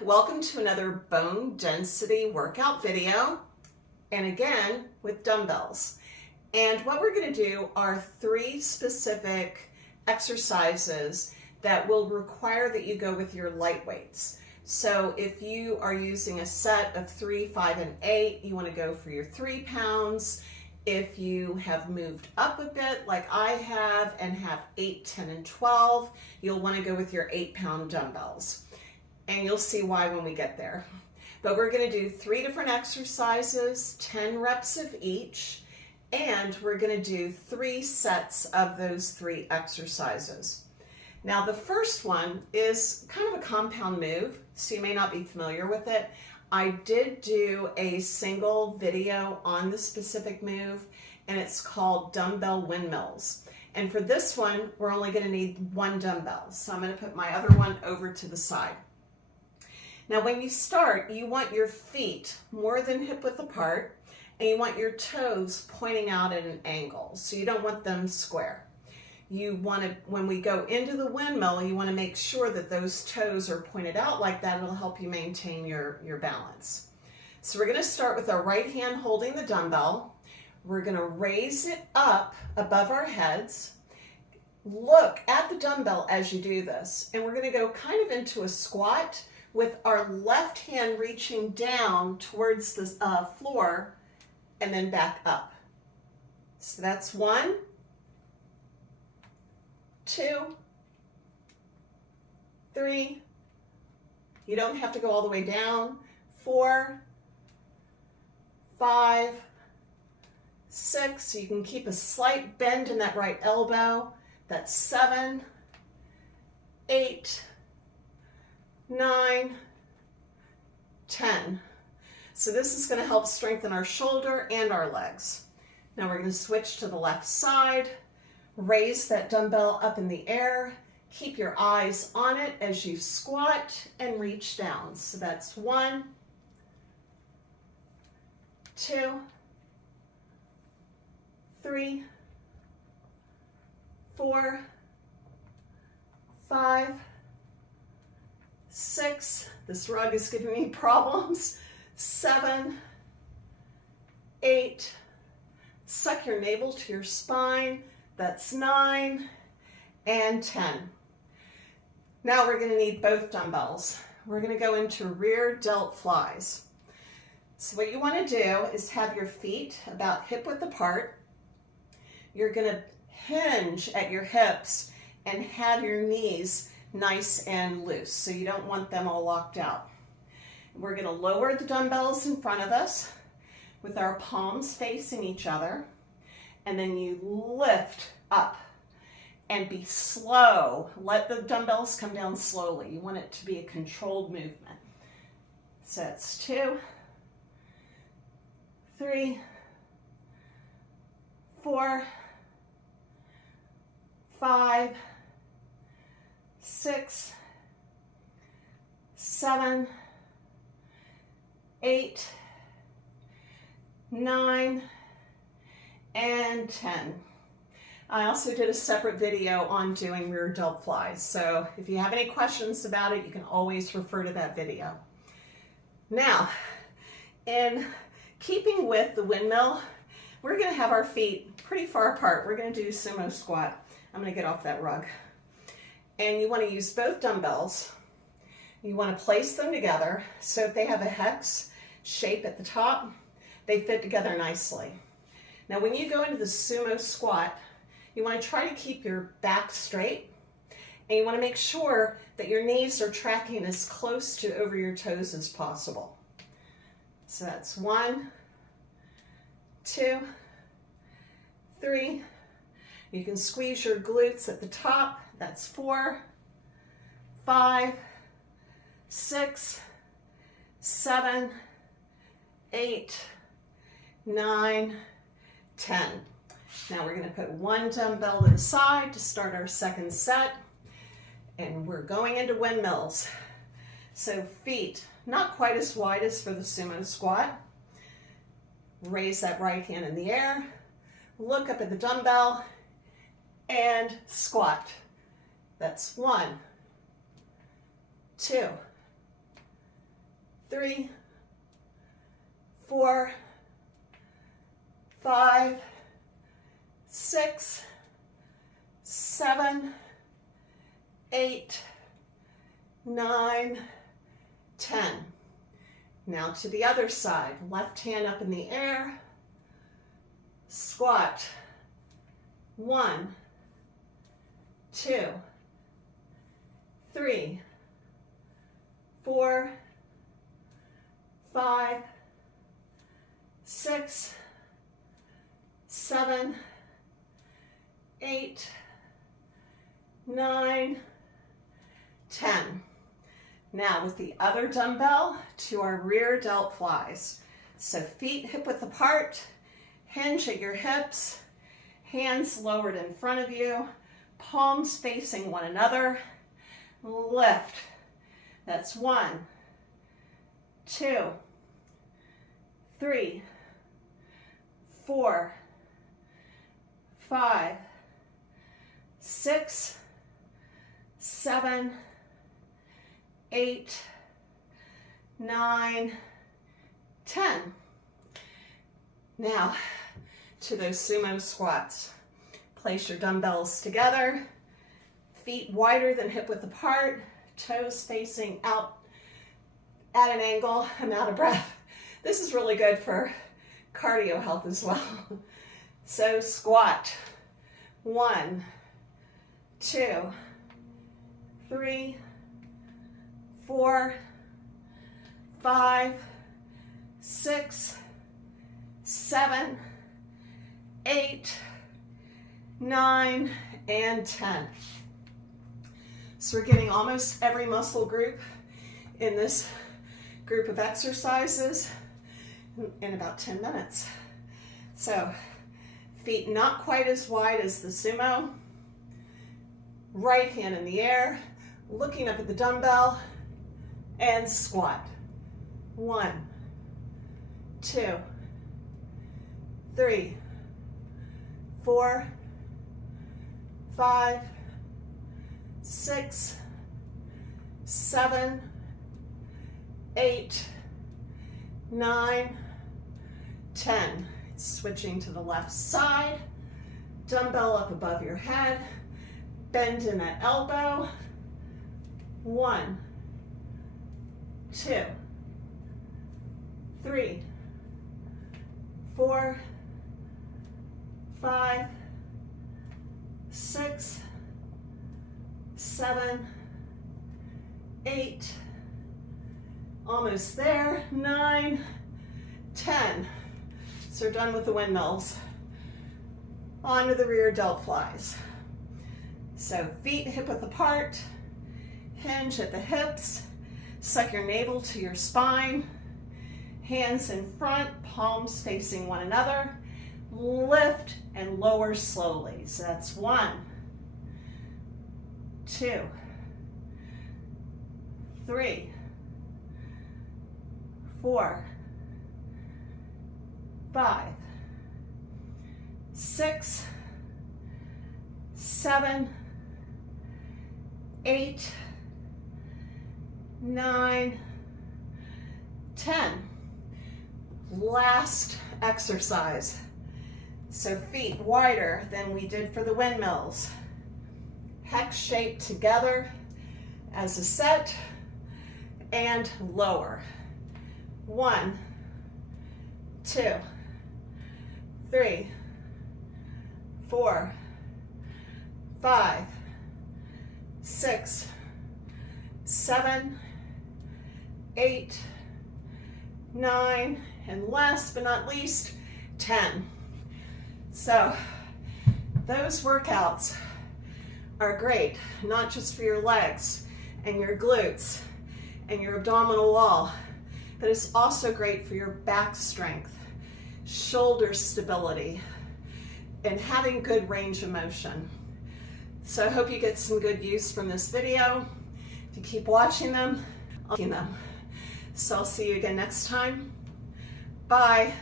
welcome to another bone density workout video, and again with dumbbells. And what we're going to do are 3 specific exercises that will require that you go with your light weights. So if you are using a set of 3, 5, and 8, you want to go for your 3 pounds. If you have moved up a bit like I have and have 8, 10, and 12, you'll want to go with your 8-pound dumbbells. And you'll see why when we get there. But we're going to do 3 different exercises, 10 reps of each, and we're going to do 3 sets of those 3 exercises. Now the first one is kind of a compound move, so you may not be familiar with it. I did do a single video on the specific move, and it's called dumbbell windmills. And for this one, we're only going to need 1 dumbbell. So I'm going to put my other one over to the side. Now when you start, you want your feet more than hip width apart, and you want your toes pointing out at an angle. So you don't want them square. You want to, when we go into the windmill, you want to make sure that those toes are pointed out like that. It'll help you maintain your balance. So we're going to start with our right hand holding the dumbbell. We're going to raise it up above our heads. Look at the dumbbell as you do this. And we're going to go kind of into a squat with our left hand reaching down towards the floor and then back up. So that's 1, 2, 3. You don't have to go all the way down. 4, 5, 6. So you can keep a slight bend in that right elbow. That's 7, 8, 9, 10. So this is going to help strengthen our shoulder and our legs. Now we're going to switch to the left side. Raise that dumbbell up in the air. Keep your eyes on it as you squat and reach down. So that's 1, 2, 3, 4, 5, 6, this rug is giving me problems, 7, 8, suck your navel to your spine, that's 9, and 10. Now we're going to need both dumbbells. We're going to go into rear delt flies. So what you want to do is have your feet about hip width apart. You're going to hinge at your hips and have your knees nice and loose, so you don't want them all locked out. We're going to lower the dumbbells in front of us with our palms facing each other, and then you lift up and be slow. Let the dumbbells come down slowly. You want it to be a controlled movement. So that's 2, 3, 4, 5, 6, 7, 8, 9, and 10. I also did a separate video on doing rear delt flies, so if you have any questions about it, you can always refer to that video. Now, in keeping with the windmill, we're going to have our feet pretty far apart. We're going to do sumo squat. I'm going to get off that rug. And you want to use both dumbbells. You want to place them together so if they have a hex shape at the top, they fit together nicely. Now when you go into the sumo squat, you want to try to keep your back straight, and you want to make sure that your knees are tracking as close to over your toes as possible. So that's 1, 2, 3. You can squeeze your glutes at the top. That's 4, 5, 6, 7, 8, 9, 10. Now we're going to put 1 dumbbell to the side to start our second set, and we're going into windmills. So feet not quite as wide as for the sumo squat. Raise that right hand in the air, look up at the dumbbell, and squat. That's 1, 2, 3, 4, 5, 6, 7, 8, 9, 10. Now to the other side. Left hand up in the air. Squat. 1, 2, 3, 4, 5, 6, 7, 8, 9, 10. Now with the other dumbbell to our rear delt flies. So feet hip width apart, hinge at your hips, hands lowered in front of you, palms facing one another, lift. That's 1, 2, 3, 4, 5, 6, 7, 8, 9, 10. Now, to those sumo squats. Place your dumbbells together, feet wider than hip width apart, toes facing out at an angle. I'm out of breath. This is really good for cardio health as well. So squat. 1, 2, 3, 4, 5, 6, 7, 8, 9, and 10. So we're getting almost every muscle group in this group of exercises in about 10 minutes. So feet not quite as wide as the sumo. Right hand in the air, looking up at the dumbbell, and squat. 1, 2, 3, 4, 5, 6, 7, 8, 9, 10. Switching to the left side, dumbbell up above your head, bend in that elbow. 1, 2, 3, 4, 5, 6, 7, 8, almost there, 9, 10. So we're done with the windmills. On to the rear delt flies. So feet hip width apart, hinge at the hips, suck your navel to your spine, hands in front, palms facing one another, lift and lower slowly. So that's 1, 2, 3, 4, 5, 6, 7, 8, 9, 10. Last exercise. So feet wider than we did for the windmills. Hex shape together as a set and lower. 1, 2, 3, 4, 5, 6, 7, 8, 9, and last but not least, 10. So those workouts are great, not just for your legs and your glutes and your abdominal wall, but it's also great for your back strength, shoulder stability, and having good range of motion. So I hope you get some good use from this video. If you keep watching them, I'll see them. So I'll see you again next time. Bye.